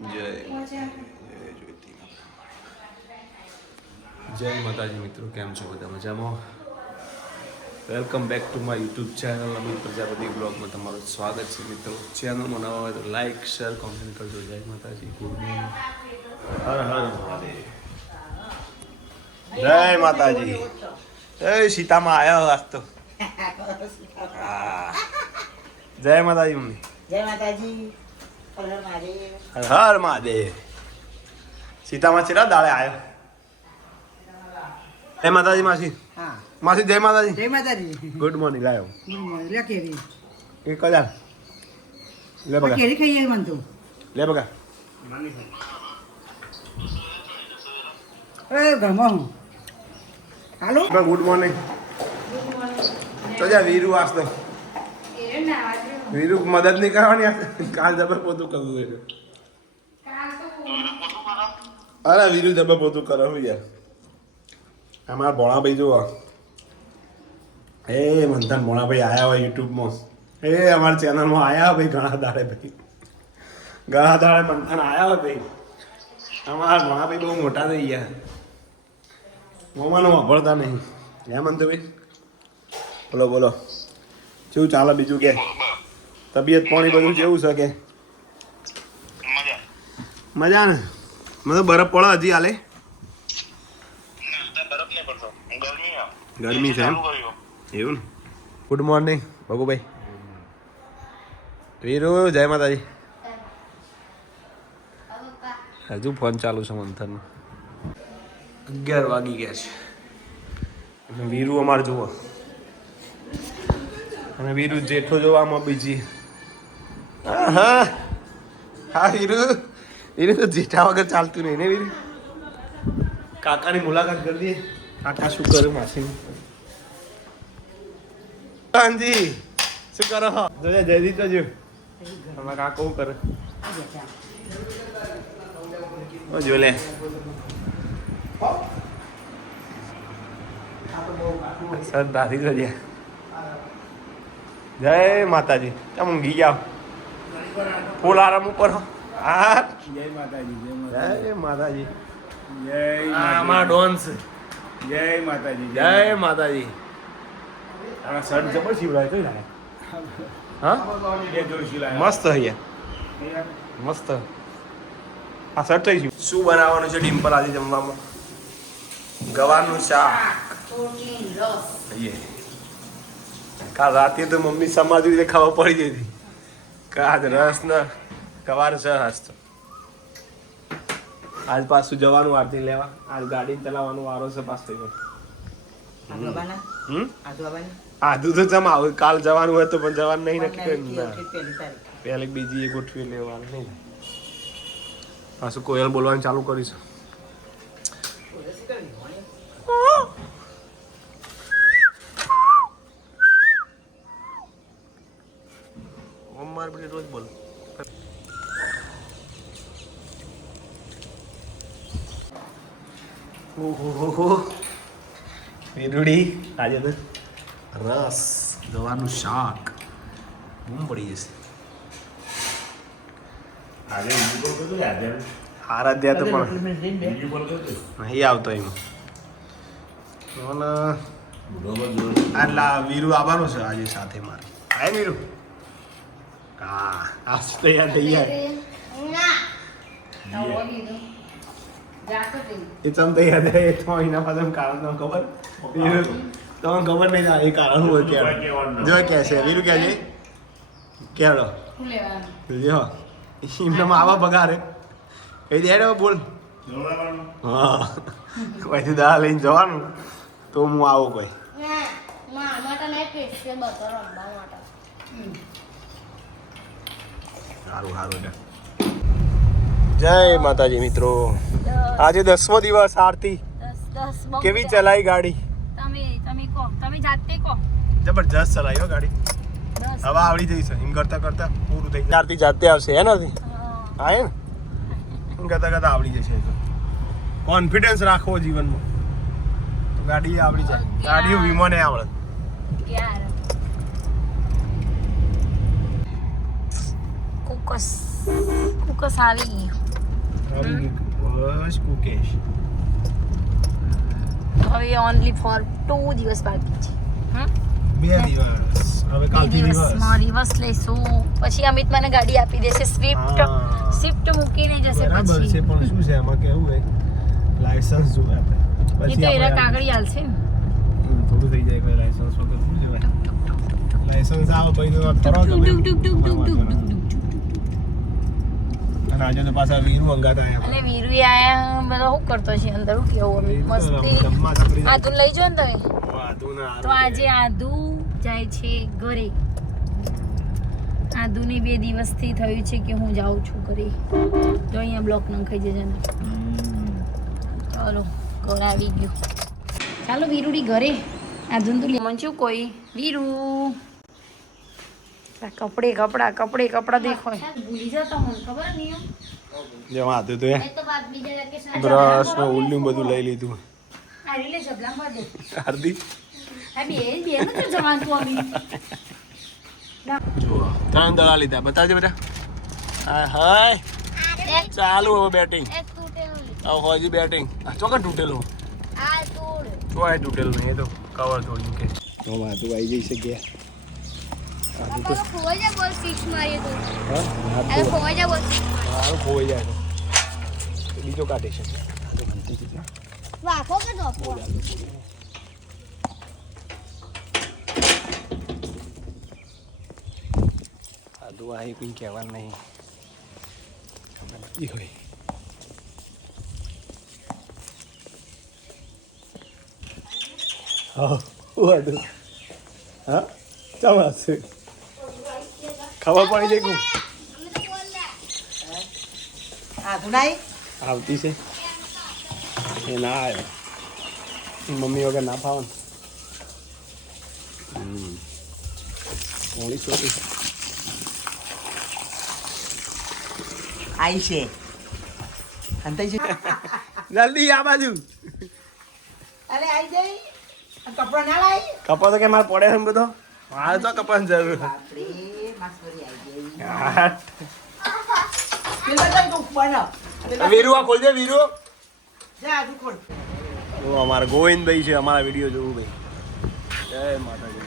જય માતાજી મિત્રો, કેમ છો બધા મજામાં? Welcome back to my YouTube channel Amit Prajapati બ્લોગમાં તમારું સ્વાગત છે મિત્રો. ચેનલમાં નવા હોય તો લાઈક શેર કોમેન્ટ કરજો. જય માતાજી, ગુડ મોર્નિંગ, હર હર મહાદેવ. જય માતાજી. જય સીતામાં આવ્યો આજ તો. જય માતાજી મમ્મી. જય માતાજી. હર હર મહાદેવ. હર હર મહાદેવ. સીતામાં ચેલા દાડે આવ્યો? જય માતાજી માસી. હા માસી જય માતાજી. જય માતાજી. Good morning. લાયો લે કેરી. 1000 લે બગા. કેરી ખાઈએ મન તો. લે બગા. એ ગમો. હાલો. Good morning. તો જા વીરુ આસ્તો. વીરુ મદદ નહીં કરવાની આ કાલ જબર પોતું કરવું છે. અરે વીરુ જબર પોતું કરે હું યાર. અમારા ભોળાભાઈ જુઓ. એ મંથન ભોળાભાઈ આયા હોય યુટ્યુબમાં. એ અમારા ચેનલમાં આયા ભાઈ ઘણા દાડે ભાઈ. ઘણા દાડે મંથન આયા હોય ભાઈ. અમારા ભોળાભાઈ બહુ મોટા થઈ ગયા. મોમાનું વાપરતા નહીં. હે મંતુભાઈ? બોલો બોલો. શું ચાલે બીજું કે? તબિયત પાણી બધું કેવું છે કે? મજા ને? મને બરફ પડે હજી હાલે? ગરમી છે એમ? એવું ને? Good morning Bhagubhai. વીરુ જય માતાજી. હજુ ફોન ચાલુ છે મંથન. 11 વાગી ગયા છે. વીરુ અમારે જુઓ. અને વીરુ જેઠો જોવામાં બીજી. હા હા વીરુ. વીરુ તો જેઠા વગર ચાલતું નહીં ને વીરુ. કાકાની મુલાકાત કરી દઈએ. કાકા શું કરે માસી? હાજી શું કરો? જોજે જયદીપ તો જો. અમારા કાકો શું કરે? જો લે. સર દાદી જોજે. જય માતાજી. કેમ ઊંઘી જાવ? ફૂલ આરામ ઉપર. હા જય માતાજી. જય માતાજી. જય અમારા ડોન્સ. જય માતાજી. જય માતાજી. આ શર્ટ જબર શિવરાય તો ને. હા બે જોડ શિલાય. મસ્ત હૈયા. મસ્ત. આ શર્ટ થઈ ગયું. શું બનાવવાનું છે ડિમ્પલ આજે જમવામાં? ગવાનું શાક. કાલ રાતે તો મમ્મી સમાજ રીતે ખાવા પડી ગઈ હતી. કાજ રસ ને ગવાર છે હાસ તો. આજ પાછું જવાનું આરતી લેવા. આજ ગાડી ચલાવવાનો વારો છે પાછો. આધું તો જમા આવે. કાલ જવાનું હોય તો પણ જવાનું નહીં નક્કી કર્યું. પહેલી બીજી એ ગોઠવી લેવાનું નહીં. પાછું કોયલ બોલવાનું ચાલુ કરીશું. માર બધી રોજ બોલ. ઓહો વીરુડી આજે તો રસ ગવાનું શાક બૂમ પડી જશે. આજે બીજું બોલ કરું આજે. આરાધ્યા તો પણ બીજું બોલ કરું. નહીં આવતો એમાં. બરોબર જોર. આટલા વીરુ આવવાનું છે આજે સાથે મારે. આય વીરુ. હા આજ તૈયાર થઈ જાય. એ ચમ તૈયાર થાય તો એના પાછળ કારણ તમને ખબર? વીરુ તમને ખબર નહીં થાય એ કારણ શું અત્યારે જો કે છે વીરુ કે છે કેળો જો એમને આવા પગારે કઈ દે બોલ. હા કોઈથી દા લઈને જવાનું તો હું આવું કોઈ. સારું સારું. જય માતાજી મિત્રો. આજે 10મો દિવસ આરતી. કેવી ચલાઈ ગાડી? તમે જાતે કહો. જબરજસ્ત ચલાવી હો ગાડી. હવે આવડી જઈશ એમ કરતા કરતા પૂરું થઈ જાય. આરતી જાતે આવશે હે નથી? હા હે ને એમ કરતા કરતા આવડી જશે. કોન્ફિડન્સ રાખવો જીવનમાં તો ગાડી આવડી જાય. ગાડીઓ વીમો નહીં આવડે. કુકસ આવી ગયું. આવી ગઈ બસ કુકેશ. હવે ઓનલી ફોર 2 દિવસ બાકી છે. 2 દિવસ હવે બે કાલથી દિવસમાં રિવર્સ લઈશું. પછી અમિત મને ગાડી આપી દેશે સ્વિફ્ટ. હા. સ્વિફ્ટ મૂકીને જશે બરાબર છે પછી. પણ શું છે એમાં કેવું હોય લાયસન્સ જોવે આપણે એ તો એના કાગળી હાલશે ને. થોડું થઈ જાય કોઈ લાયસન્સ વગર શું જવાય. લાયસન્સ આવે પછી તો ફરો ટુક ટુક ટુક ટુક ટુક ટુક ટુક ટુક. અને આજે તો પાછા વીર મંગાતા આયા અને વીરુએ આયા બધો શું કરતો છે અંદર હું કેવું અમે મસ્તી આદુ લઈ જો ને તમે. તો આજે આદુ જાય છે ઘરે. આદુને 2 દિવસથી થયું છે કે હું જાઉં છું ઘરે. જો અહીંયા બ્લોક નખાઈ જશે ને. ચાલો ઘર આવી ગયું. ચાલો વીરુડી ઘરે. આદુને તો મંચું કોઈ વીરુ કપડા દેખો ભૂલી જતો મને ખબર નહીં. જેમાં હતું તો બ્રશ ને ઉલ્લું બધું લઈ લીધું. આ રીલે જબલા માં દે હાર્દિક આ બે તો જવાનું આવી. જુઓ 3 દડા લીધા બતાવજો બેટા. હા હાય ચાલુ હવે બેટિંગ. હવે હોજી બેટિંગ ચોકન તૂટેલું. ચોય તૂટેલું નહીં એ તો કવર થોડું કે તો વાતું આવી જઈ શકે. આદુ તો ખોવાઈ જાય બોલ સિક્સ મારીએ તો હા અરે ખોવાઈ જાય બોલ હારું ખોવાઈ જાય તો બીજો કાઢે છે. આદુ બનતી છે વાખો કે ધોપો આદુ આવી કોઈ કહેવાનું નહીં ઈ હોય. હા આદુ હા ચાલો ખબર પડી જાય કું આદુ નાઈ આવતી છે એ ના આવ્યો મમ્મી વગર ના ફાવે ને. કોણી છોકરી આઈ છે અંતઈ છે જલ્દી આ બાજુ અરે આઈ જઈ કપડા ના લાઈ કપા તો કે મારે પડે એમ બધો મારે તો કપાસ જરૂર. બાપરે માસવરી આઈ ગઈ હા. પેલા જઈ તો ઉપર ના વીરુ આ ખોલજે વીરુ. જા આદુ ખોલ તો અમારા ગોવિંદભાઈ છે અમારા વિડીયો જોવું ભાઈ. જય માતાજી.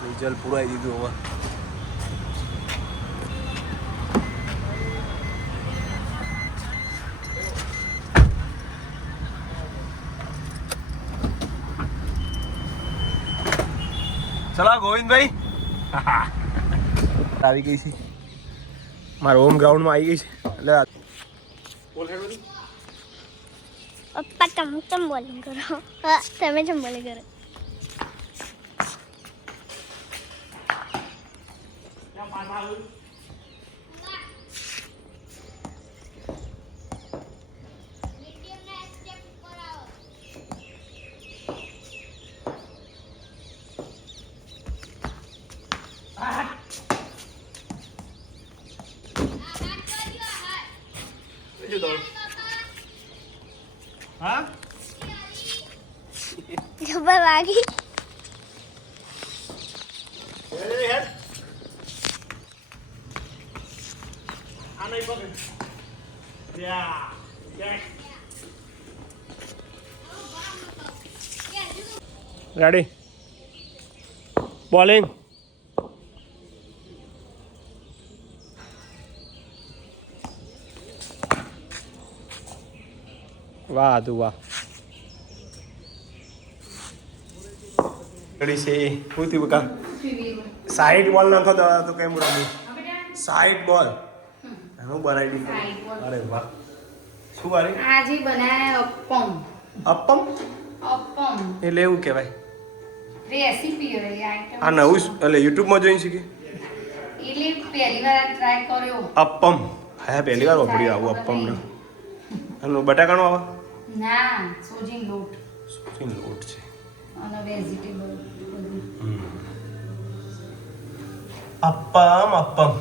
ડીઝલ પુરાઈ દીધું હવે. ચલો ગોવિંદભાઈ આવી ગઈ છે મારા હોમ ગ્રાઉન્ડમાં આવી ગઈ છે એટલે પપ્પા તમે બોલિંગ કરો હા તમે જ બોલિંગ કરો હા ખબર લાગી રેડી બોલિંગ વાહ તું વાહ રેડી છે હું થયું બકા સાઈડ બોલ નાખો તો કેમ રમી સાઈડ બોલ હું બનાવી દીધું અરે વાહ શું વારે આજે બનાયા અપમ. અપમ અપમ એટલે એવું કહેવાય રેસીપી હોય આઈટમ. આ નવું એટલે યુટ્યુબમાં જોઈને શીખી એટલે પહેલી વાર ટ્રાય કર્યો. અપમ હા પહેલી વાર વાપર્યું આવું અપમ ને અને બટાકાનો આવે ના સોજી લોટ શું લોટ છે અને વેજીટેબલ બધું. અપમ અપમ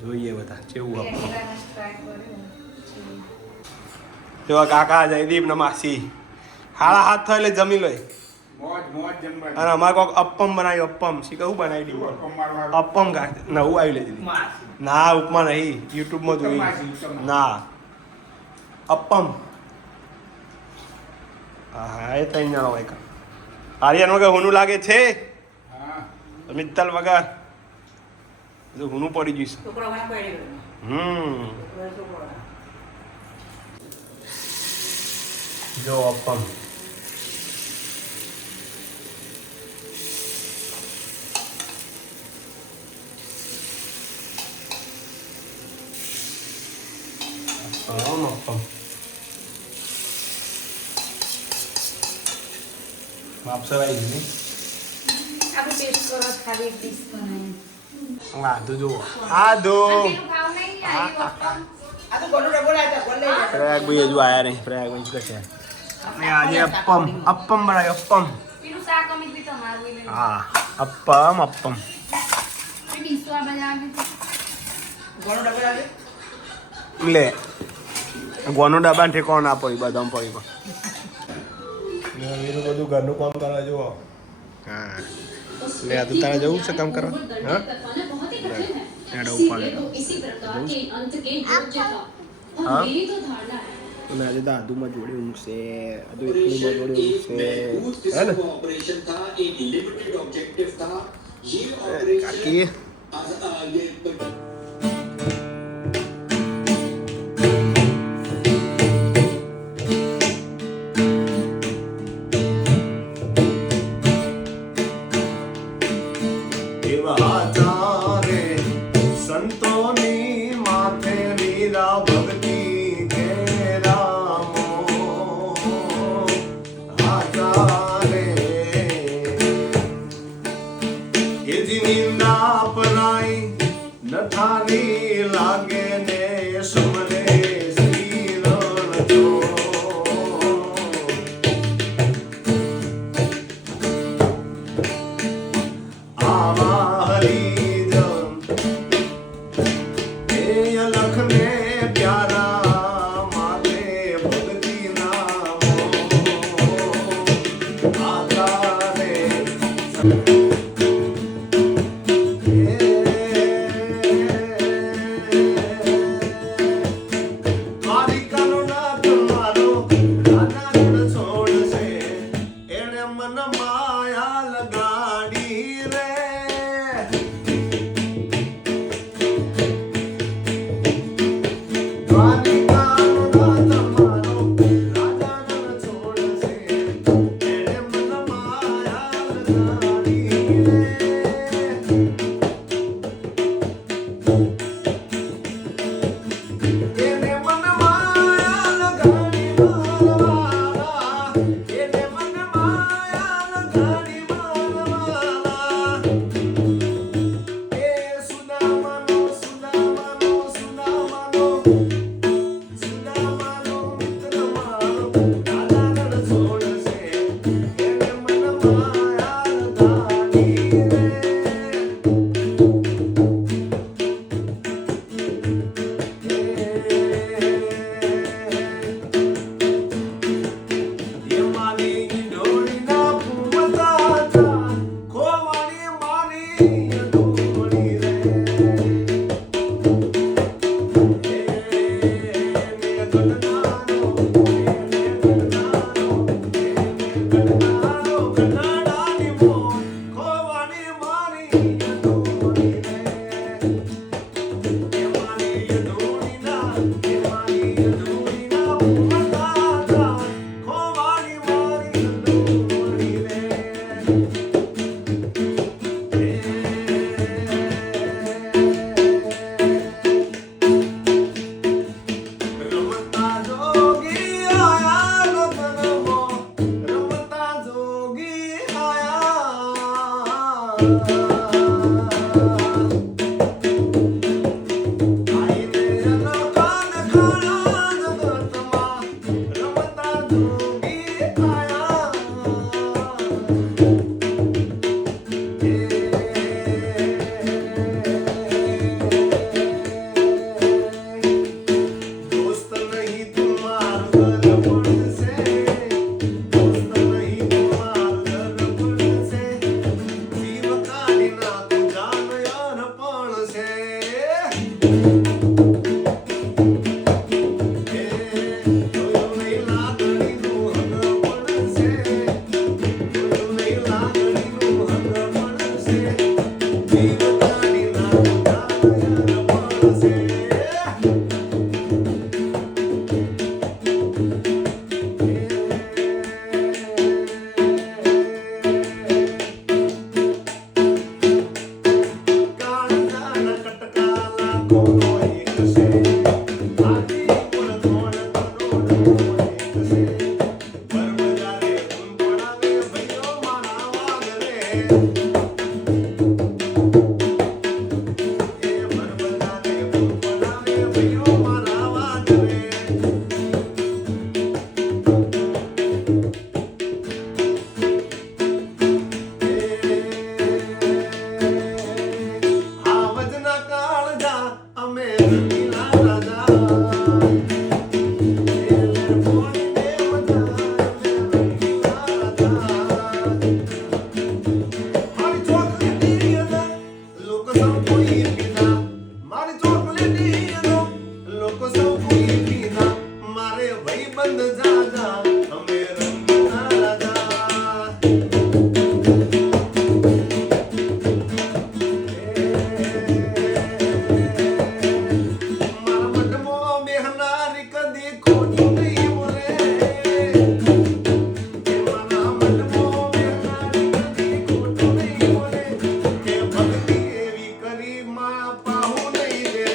જોઈએ બધા કેવું અપમ પહેલી વાર ટ્રાય કર્યો. તેવા કાકા જયદીપ ને માસી હાડા હાથ થાય એટલે જમી લો અને અમારે કોક અપ્પમ બનાવ્યું અપ્પમ શી કહું બનાવી દીધું અપ્પમ કાઢ નવું આવી લીધી ના ઉપમા નહીં યુટ્યુબમાં જોઈ ના અપ્પમ હા એ ત્રણ જણા હોય આર્યન વગર હુનું લાગે છે મિત્તલ વગર બધું હુનું પડી જઈશ જો અપ્પમ અપ્પમ માપસર આવી ગઈ આપણે ટેસ્ટ કરો ખાલી એક ડીશ બનાવી આદુ જુઓ આદુ પેલું ખાવ નહીં આવી આ તો ગોળો ડબો લાવ્યા ગોળ લઈ જા. પ્રયાગ ભાઈ હજુ આયા નહીં પ્રયાગ ભાઈ કે છે અને આજે અપ્પમ અપ્પમ બનાવ્યું અપ્પમ પેલું શાક અમે બી તમારું લઈ લેવું હા અપ્પમ અપ્પમ ડીશો આ બનાવી ગોળો ડબો લાવ્યો. લે ગોનું ડબ્બાને ઠેકાણું ના પડી બદામ પડી પણ બધું ઘરનું કામ કરવા જુઓ હા લે આ તો તારે જવું છે કામ કરવા હા એડો ઉપાડે હા અને આજે દાદુમાં જોડે ઊંઘશે આદુ એકલીમાં જોડે ઊંઘશે હે ને કાકી સંતોની માથે લીલા ભક્તિ કે રામો આચારે એ જી નિંદા પરાઈ નથાની લાગે ને સમરે શ્રીરણ જો આવા હરિજન લખને પ્યારા માતે ભક્તિ નામો આકારે મારી કરુણા તમારો રાના ગુણ છોડશે એને મન માયા લગાડી રે કોનો એક છે હાજીપુર કોણ કરોડનો એક છે બરબજારે ધૂન પડાવે ભાઈઓ મારા વાગરે એ બરબજારે ધૂન પડાવે ભાઈઓ મારા વાગરે આવજના કાળજા અમે રમીલા રાજા પોણી દે મજા અમે રમીલા રાજા મારી ચોકલેટી અદા લોક સૌ કોઈ પીના મારી ચોકલેટી અદા લોક સૌ કોઈ પીના મારે ભાઈબંધ જાજા અમે રમીલા રાજા મારા મનમાં બેહનારી કદી ખોટું નહીં બોલે મારા મનમાં બેહનારી કદી ખોટું નહીં બોલે કે ભક્તિ એવી કરી માં પાહું નહીં દે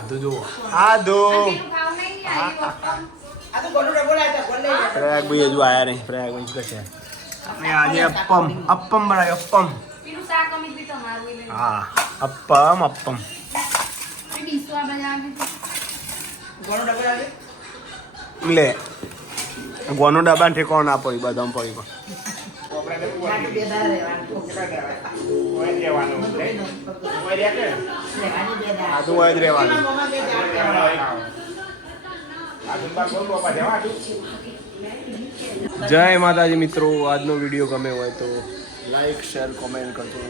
આદુ જુઓ આદુ પ્રયાગ ભાઈ હજુ આયા નહીં પ્રયાગ ભાઈ શું છે અને આજે અપ્પમ અપ્પમ બનાવ્યો અપ્પમ હા અપ્પમ અપ્પમ લે ગોનો ડબ્બા ઠેકોણ ના પડી બદામ પડી પણ આ તો હોય જ રહેવાનું જય માતાજી મિત્રો આજનો વિડીયો ગમે હોય તો લાઈક શેર કોમેન્ટ કરજો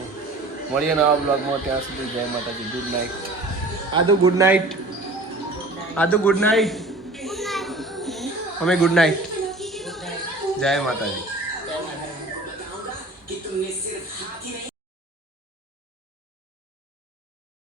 મળીએ નવા બ્લોગમાં ત્યાં સુધી જય માતાજી ગુડ નાઇટ આ તો ગુડ નાઇટ આદુ ગુડ નાઇટ. અમે ગુડ નાઇટ. જય માતાજી.